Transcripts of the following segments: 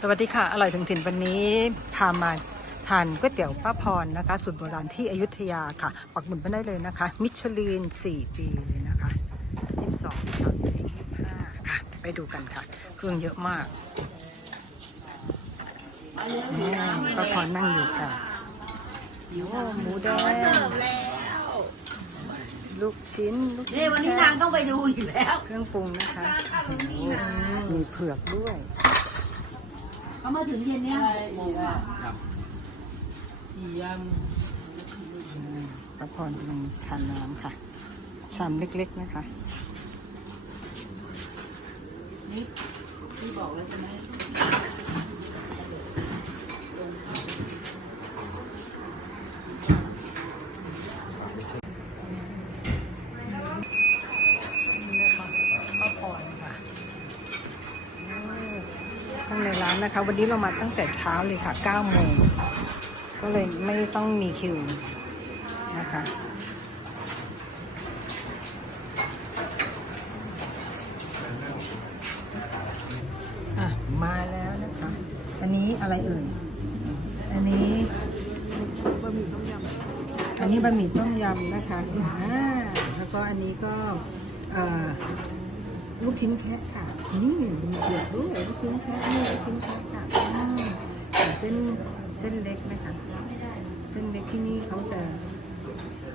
สวัสดีค่ะ อร่อยถึงถิ่นวันนี้พามาทานก๋วยเตี๋ยวป้าพรนะคะสูตรโบราณที่อยุธยาค่ะ ปักหมุดมาได้เลยนะคะ มิชลิน4ปีเลยนะคะ22 3 25ค่ะ ไปดูกันค่ะ เครื่องเยอะมากนี่ป้าพรนั่งอยู่ค่ะโอ้หมูแดงลูกชิ้น ลูกชิ้นี่วันนี้นางต้องไปดูอยู่แล้ว เครื่องปรุงนะคะโอ้โหมีเผือกด้วย เขามาถึงเย็นเนี้ยปะพรกำลังทานน้ำค่ะชามเล็กๆนะคะนี่พี่บอกแล้วใช่ไหม นี่นะคะป้าพรค่ะ ข้างในร้านนะคะ วันนี้เรามาตั้งแต่เช้าเลยค่ะ9โมงก็เลยไม่ต้องมีคิวนะคะอะมาแล้วนะคะ อันนี้อะไรเอ่ย อันนี้บะหมี่ต้มยำอันนี้บะหมี่ต้มยำนะคะอ่าแล้วก็อันนี้ก็เอ่อ ลูกชิ้นแคะค่ะ นี่มีเผือกด้วยลูกชิ้นแคะนี่ลูกชิ้นแคะค่ะอืมเส้นเส้นเล็กนะคะ เส้นเล็กที่นี่เขาจะ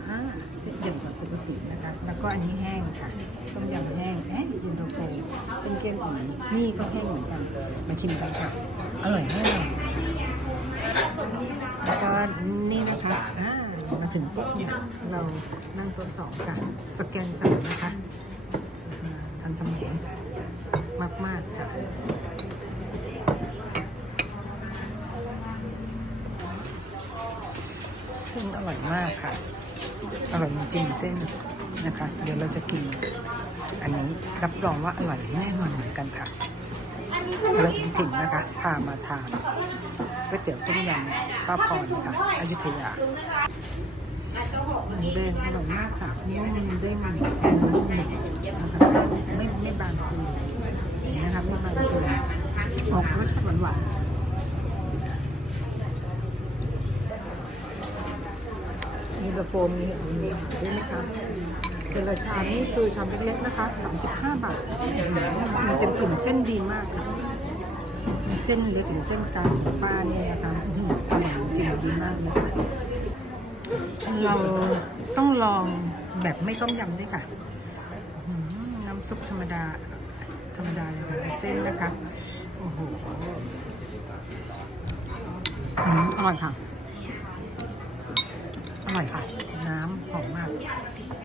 อ่าเส้นใหญ่กว่าปกตินะคะ แล้วก็อันนี้แห้งค่ะต้มยำแห้งเอ๊ะยินโดโฟเส้นเกี้ยงอ่อนนี่ก็แห้งเหมือนกันมาชิมกันค่ะ อร่อยแน่แล้วก็นี่นะคะอ่ามาถึงปุ๊บเนี่ยเรานั่งโต๊ะสองค่ะสแกนสั่งนะคะ อ่าทันมัยมาก ๆ ค่ะซึ่งอร่อยมากค่ะ อร่อยจริงเส้นนะคะ เดี๋ยวเราจะกิน อันนี้รับรองว่าอร่อยแน่นอนเหมือนกันค่ะอร่อยจริงนะคะ พามาทานก๋วยเตี๋ยวต้มยำป้าพรค่ะอยุธยา หมูแดงอร่อยมากค่ะนุ่มเด้งเนื้อนุ่มนะคะส้นไม่ไม่บางคือนะคะไม่บางคือออกรสชาติหวานๆมีกระโฟมมีมีด้วยนะคะเป็นราชามนี่คือชามเล็กๆนะคะ 35 บาทมันเต็มกลุ่มเส้นดีมากค่ะมีเส้นเล็กหรือเส้นกลางป้าเนี่ยนะคะอื้อหืออร่อยจริงดีมากเลยค่ะ เราต้องลองแบบไม่ต้มยำด้วยค่ะ น้ำซุปธรรมดา ธรรมดาเลยค่ะเส้นนะคะ โอ้โหออร่อยค่ะ อร่อยค่ะ น้ำหอมมาก